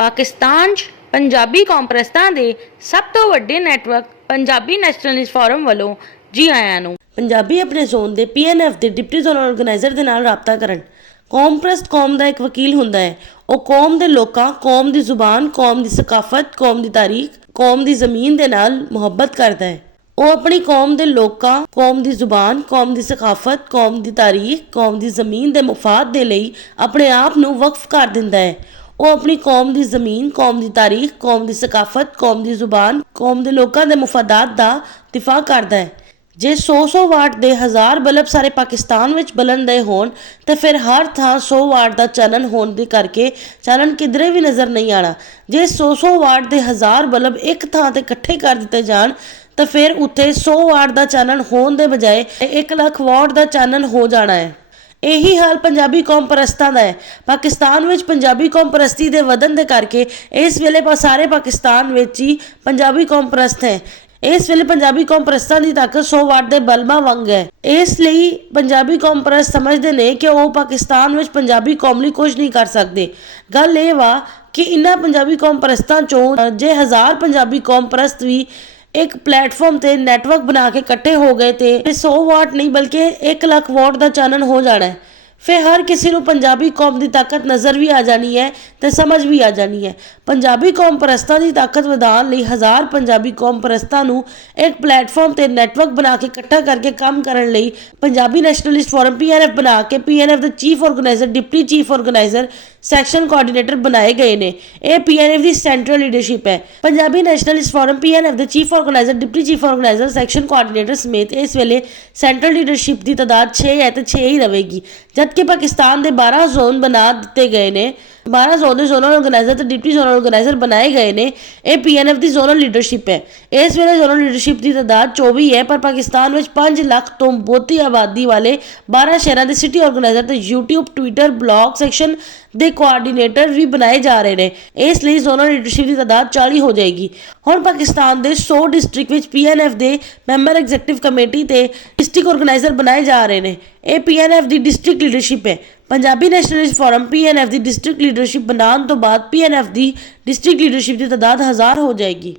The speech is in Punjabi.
ਪਾਕਿਸਤਾਨ 'ਚ ਪੰਜਾਬੀ ਕੌਮਪ੍ਰਸਤਾਂ ਦੇ ਸਭ ਤੋਂ ਵੱਡੇ ਨੈਟਵਰਕ ਪੰਜਾਬੀ ਨੈਸ਼ਨਲਿਸਟ ਫੋਰਮ ਵੱਲੋਂ ਜੀ ਆਇਆਂ ਨੂੰ। ਪੰਜਾਬੀ ਆਪਣੇ ਜ਼ੋਨ ਦੇ PNF ਦੇ ਡਿਪਟੀ ਜ਼ੋਨਲ ਆਰਗੇਨਾਈਜ਼ਰ ਦੇ ਨਾਲ ਰਾਬਤਾ ਕਰਨ। ਕੌਮਪ੍ਰਸਤ ਕੌਮ ਦਾ ਇੱਕ ਵਕੀਲ ਹੁੰਦਾ ਹੈ। ਉਹ ਕੌਮ ਦੇ ਲੋਕਾਂ, ਕੌਮ ਦੀ ਜ਼ੁਬਾਨ, ਕੌਮ ਦੀ ਸਕਾਫਤ, ਕੌਮ ਦੀ ਤਾਰੀਖ, ਕੌਮ ਦੀ ਜ਼ਮੀਨ ਦੇ ਨਾਲ ਮੁਹੱਬਤ ਕਰਦਾ ਹੈ। ਉਹ ਆਪਣੀ ਕੌਮ ਦੇ ਲੋਕਾਂ, ਕੌਮ ਦੀ ਜ਼ੁਬਾਨ, ਕੌਮ ਦੀ ਸਕਾਫਤ, ਕੌਮ ਦੀ ਤਾਰੀਖ, ਕੌਮ ਦੀ ਜ਼ਮੀਨ ਦੇ ਮੁਫਾਦ ਦੇ ਲਈ ਆਪਣੇ ਆਪ ਨੂੰ ਵਕਫ ਕਰ ਦਿੰਦਾ ਹੈ। ਉਹ ਆਪਣੀ ਕੌਮ ਦੀ ਜ਼ਮੀਨ, ਕੌਮ ਦੀ ਤਾਰੀਖ, ਕੌਮ ਦੀ ਸਕਾਫਤ, ਕੌਮ ਦੀ ਜ਼ੁਬਾਨ, ਕੌਮ ਦੇ ਲੋਕਾਂ ਦੇ ਮੁਫਾਦਾਤ ਦਾ ਦਿਫਾ ਕਰਦਾ ਹੈ। ਜੇ 100 ਵਾਟ ਦੇ 1000 ਬਲਬ ਸਾਰੇ ਪਾਕਿਸਤਾਨ ਵਿੱਚ ਬਲਣ ਦੇ ਹੋਣ ਤਾਂ ਫਿਰ ਹਰ ਥਾਂ 100 ਵਾਟ ਦਾ ਚਾਨਣ ਹੋਣ ਦੇ ਕਰਕੇ ਚਾਨਣ ਕਿਧਰੇ ਵੀ ਨਜ਼ਰ ਨਹੀਂ ਆਣਾ। ਜੇ 100 ਵਾਟ ਦੇ 1000 ਬਲਬ ਇੱਕ ਥਾਂ ਤੇ ਇਕੱਠੇ ਕਰ ਦਿੱਤੇ ਜਾਣ ਤਾਂ ਫਿਰ ਉੱਥੇ 100 ਵਾਟ ਦਾ ਚਾਨਣ ਹੋਣ ਦੇ ਬਜਾਏ 1 ਲੱਖ ਵਾਟ ਦਾ ਚਾਨਣ ਹੋ ਜਾਣਾ ਹੈ। ਇਹੀ ਹਾਲ ਪੰਜਾਬੀ ਕੌਮ ਪ੍ਰਸਤਾਂ ਦਾ ਹੈ। ਪਾਕਿਸਤਾਨ ਵਿੱਚ ਪੰਜਾਬੀ ਕੌਮ ਪ੍ਰਸਤੀ ਦੇ ਵਧਣ ਦੇ ਕਰਕੇ ਇਸ ਵੇਲੇ ਸਾਰੇ ਪਾਕਿਸਤਾਨ ਵਿੱਚ ਹੀ ਪੰਜਾਬੀ ਕੌਮ ਪ੍ਰਸਤ ਹੈ। ਇਸ ਵੇਲੇ ਪੰਜਾਬੀ ਕੌਮ ਪ੍ਰਸਤਾਂ ਦੀ ਤਾਕਤ 100 ਵਾਟ ਦੇ ਬਲਬਾਂ ਵਾਂਗ ਹੈ। ਇਸ ਲਈ ਪੰਜਾਬੀ ਕੌਮ ਪ੍ਰਸਤ ਸਮਝਦੇ ਨੇ ਕਿ ਉਹ ਪਾਕਿਸਤਾਨ ਵਿੱਚ ਪੰਜਾਬੀ ਕੌਮ ਲਈ ਕੁਝ ਨਹੀਂ ਕਰ ਸਕਦੇ। ਗੱਲ ਇਹ ਵਾ ਕਿ ਇਹਨਾਂ ਪੰਜਾਬੀ ਕੌਮ ਪ੍ਰਸਤਾਂ ਚੋਂ ਜੇ 1000 ਪੰਜਾਬੀ ਕੌਮ ਪ੍ਰਸਤ ਵੀ ਇੱਕ ਪਲੇਟਫਾਰਮ ਤੇ ਨੈਟਵਰਕ ਬਣਾ ਕੇ ਇਕੱਠੇ ਹੋ ਗਏ ਤੇ 100 ਵਾਟ ਨਹੀਂ ਬਲਕਿ 1 ਲੱਖ ਵਾਟ ਦਾ ਚਾਨਣ ਹੋ ਜਾਣਾ ਹੈ। ਫਿਰ ਹਰ ਕਿਸੇ ਨੂੰ ਪੰਜਾਬੀ ਕੌਮ ਦੀ ਤਾਕਤ ਨਜ਼ਰ ਵੀ ਆ ਜਾਣੀ ਹੈ ਤੇ ਸਮਝ ਵੀ ਆ ਜਾਣੀ ਹੈ। ਪੰਜਾਬੀ ਕੌਮ ਪ੍ਰਸਤਾਂ ਦੀ ਤਾਕਤ ਵਧਾਉਣ ਲਈ 1000 ਪੰਜਾਬੀ ਕੌਮ ਪ੍ਰਸਤਾਂ ਨੂੰ ਇੱਕ ਪਲੇਟਫਾਰਮ ਤੇ ਨੈਟਵਰਕ ਬਣਾ ਕੇ ਇਕੱਠਾ ਕਰਕੇ ਕੰਮ ਕਰਨ ਲਈ ਪੰਜਾਬੀ ਨੈਸ਼ਨਲਿਸਟ ਫੋਰਮ PNF ਬਣਾ ਕੇ PNF ਦੇ chief organiser, deputy chief organiser, section coordinator ਬਣਾਏ ਗਏ ਨੇ। ਇਹ PNF ਦੀ ਸੈਂਟਰਲ ਲੀਡਰਸ਼ਿਪ ਹੈ। ਪੰਜਾਬੀ ਨੈਸ਼ਨਲਿਸਟ ਫੋਰਮ PNF ਦੇ chief organiser, deputy chief organiser, section coordinator ਸਮੇਤ ਇਸ ਵੇਲੇ ਸੈਂਟਰਲ ਲੀਡਰਸ਼ਿਪ ਦੀ ਤਾਦਾਦ 6 ਹੈ ਤੇ 6 ਹੀ ਰਹੇਗੀ। ਜਦਕਿ ਪਾਕਿਸਤਾਨ ਦੇ 12 ਜ਼ੋਨ ਬਣਾ ਦਿੱਤੇ ਗਏ ਨੇ। 12 ਜ਼ੋਨ ਦੇ ਜ਼ੋਨਲ ਆਰਗੇਨਾਈਜ਼ਰ ਤੇ ਡਿਪਟੀ ਜ਼ੋਨਲ ਆਰਗੇਨਾਈਜ਼ਰ ਬਣਾਏ ਗਏ ਨੇ। ਇਹ PNF ਦੀ ਜ਼ੋਨਲ ਲੀਡਰਸ਼ਿਪ ਹੈ। ਇਸ ਵੇਲੇ ਜ਼ੋਨਲ ਲੀਡਰਸ਼ਿਪ ਦੀ ਤਾਦਾਦ 24 ਹੈ, ਪਰ ਪਾਕਿਸਤਾਨ ਵਿੱਚ 5 ਲੱਖ ਤੋਂ ਬਹੁਤੀ ਆਬਾਦੀ ਵਾਲੇ 12 ਸ਼ਹਿਰਾਂ ਦੇ ਸਿਟੀ ਆਰਗੇਨਾਈਜ਼ਰ ਤੇ YouTube, Twitter, ਬਲੌਗ ਸੈਕਸ਼ਨ ਦੇ ਕੋਆਰਡੀਨੇਟਰ ਵੀ ਬਣਾਏ ਜਾ ਰਹੇ ਨੇ। ਇਸ ਲਈ ਜ਼ੋਨਲ ਲੀਡਰਸ਼ਿਪ ਦੀ ਤਾਦਾਦ 40 ਹੋ ਜਾਏਗੀ। ਹੁਣ ਪਾਕਿਸਤਾਨ ਦੇ 100 ਡਿਸਟ੍ਰਿਕਟ ਵਿੱਚ PNF ਦੇ ਮੈਂਬਰ ਐਗਜ਼ੀਕਟਿਵ ਕਮੇਟੀ ਤੇ ਡਿਸਟ੍ਰਿਕਟ ਆਰਗੇਨਾਈਜ਼ਰ ਬਣਾਏ ਜਾ ਰਹੇ ਨੇ। ਇਹ PNF ਦੀ ਡਿਸਟ੍ਰਿਕਟ ਲੀਡਰਸ਼ਿਪ ਹੈ। ਪੰਜਾਬੀ ਨੈਸ਼ਨਲਿਸਟ ਫੋਰਮ PNF ਦੀ ਡਿਸਟ੍ਰਿਕਟ ਲੀਡਰਸ਼ਿਪ ਬਣਾਉਣ ਤੋਂ ਬਾਅਦ PNF ਦੀ ਡਿਸਟ੍ਰਿਕਟ ਲੀਡਰਸ਼ਿਪ ਦੀ ਤਾਦਾਦ 1000 ਹੋ ਜਾਏਗੀ।